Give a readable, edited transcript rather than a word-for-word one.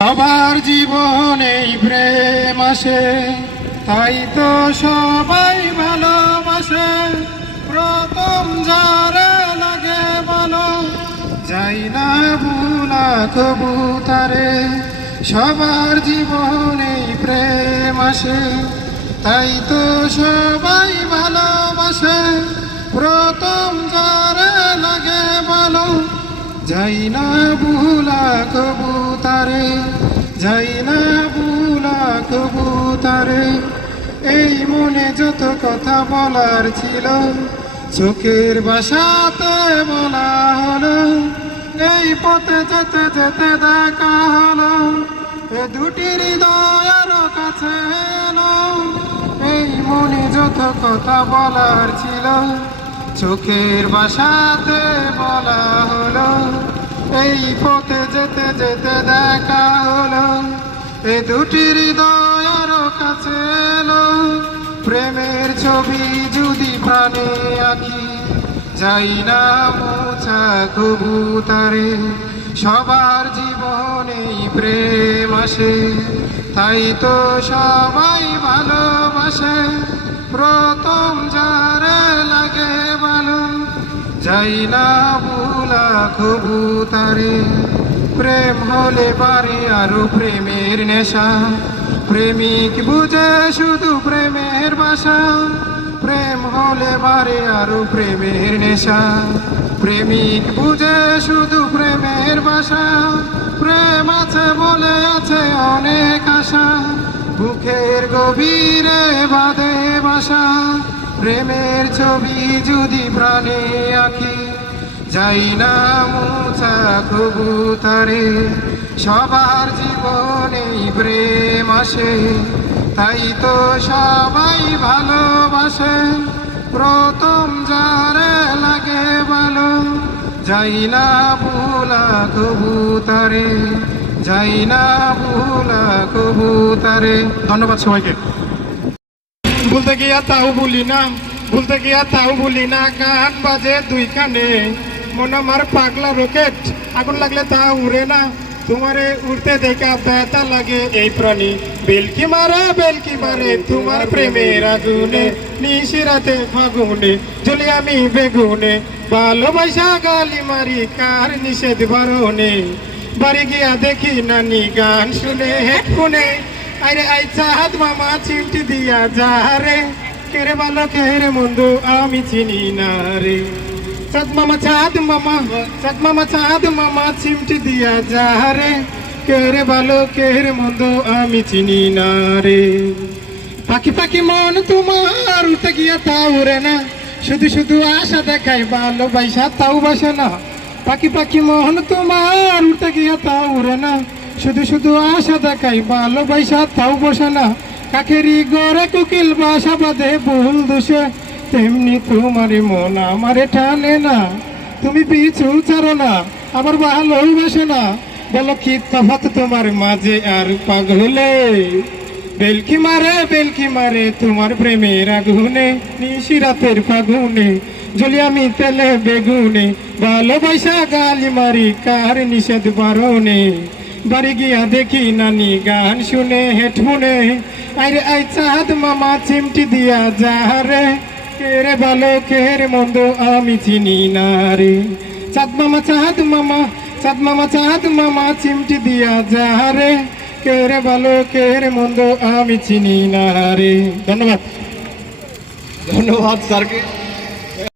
সবার জীবনে প্রেম আসে, তাই তো সবাই ভালোবাসে। প্রথম যারে লাগে বলো, যাই না ভুলা কবুতারে। সবার জীবনে প্রেম আসে, তাই তো সবাই ভালোবাসে। প্রথম যারে লাগে বলো, যাই না ভুলা কবুতারে, যাই না ভুলা কবুতারে। এই মনে যত কথা বলার ছিল, চোখের ভাষাতে বলা হলো। এই পথে যেতে যেতে দেখা হলো, এ দুটি হৃদয়ের কাছে এলো। এই মনে যত কথা বলার ছিল, চোখের ভাষাতে বলা হলো। এই পথে যেতে যেতে দেখা হলো, এ দুটি হৃদয়ের কাছে এলো। প্রেমের ছবি যদি প্রাণে আঁকি, যাই না মোছা কবুতারে। সবার জীবনেই প্রেম আসে, তাই তো সবাই ভালোবাসে। প্রথম যারে লাগে ভালো, যাই না ভুলা কবুতারে। প্রেম হলে পারে আরো প্রেমের নেশা, প্রেমিক বুঝে শুধু প্রেমের ভাষা। প্রেম হলে পারে আরো প্রেমের নেশা, প্রেমিক বুঝে শুধু প্রেমের ভাষা। প্রেম আছে বলে আছে অনেক আশা, বুকের গভীরে বাঁধে বাসা। প্রেমের ছবি যদি প্রাণে আঁকি, যাই না মোছা কবুতারে। সবার জীবনেই প্রেম আসে, তাই তো সবাই ভালোবাসে। প্রথম যারে লাগে ভালো, যাই না ভুলা কবুতারে, যাই না ভুলা কবুতারে। ধন্যবাদ সবাইকে। বলতে গিয়া তাও বলি না, বলতে গিয়া তাও বলি না। গান বাজে দুই কানে, মন আমার পাগলা রকেট। আগুন লাগলে তা উড়ে না, তোমারে উড়তে দেখা ব্যথা লাগে এই প্রাণী। বেলকি মারে তোমার প্রেমের আগুনে, নিশিরাতে ফাগুনে জ্বলি আমি বেগুনে। ভালোবাসা গালি মারি কার নিষেধ বারণে, বাড়ি গিয়া দেখি নানি গান শুনে হেডফোনে। আরে আই চাঁদ মামা চিমটি দিয়া যা রে, কেরে ভালো কেরে মন্দ আমি চিনি না রে। চাঁদ মামা চাঁদ মামা, চাঁদ মামা চাঁদ মামা চিমটি দিয়া যা রে, কেরে ভালো কেরে মন্দ আমি চিনি না রে। পাখি পাখি মন তোমার উঠে গিয়া তাও উড়ে না, শুধু শুধু আশা দেখায় ভালোবাসা তাও বাসে না। পাখি পাখি মন তোমার উঠে গিয়া তাও উড়ে না, শুধু শুধু আশা দেখায় ভালোবাসা তাও বসে না। কাকেরি গড়ে কুকিল বাসা বাঁধে ভুল দোষে, তেমনি তোমার মন আমারে টানে না। তুমি পিছু ছাড়ো না, আবার ভালোবাসে না। বলো কি তফাৎ তোমার মাঝে আর পাগলে। বেলকি মারে তোমার প্রেমের আগুনে, নিশিরাতের ফাগুনে জ্বলি আমি তেলে বেগুনে। ভালোবাসা গালি মারি কার নিষেধ বারণে, বাড়ি গিয়া দেখি নানি গান শুনে হেডফোনে। আরে আই চাঁদ মামা চিমটি দিয়া যা রে, কেরে ভালো কেরে মন্দ আমি চিনি না রে। চাঁদ মামা চাঁদ মামা, চাঁদ মামা চাঁদ মামা চিমটি দিয়া যা রে, কেরে ভালো কেরে মন্দ আমি চিনি না রে। ধন্যবাদ। ধন্যবাদ স্যারকে।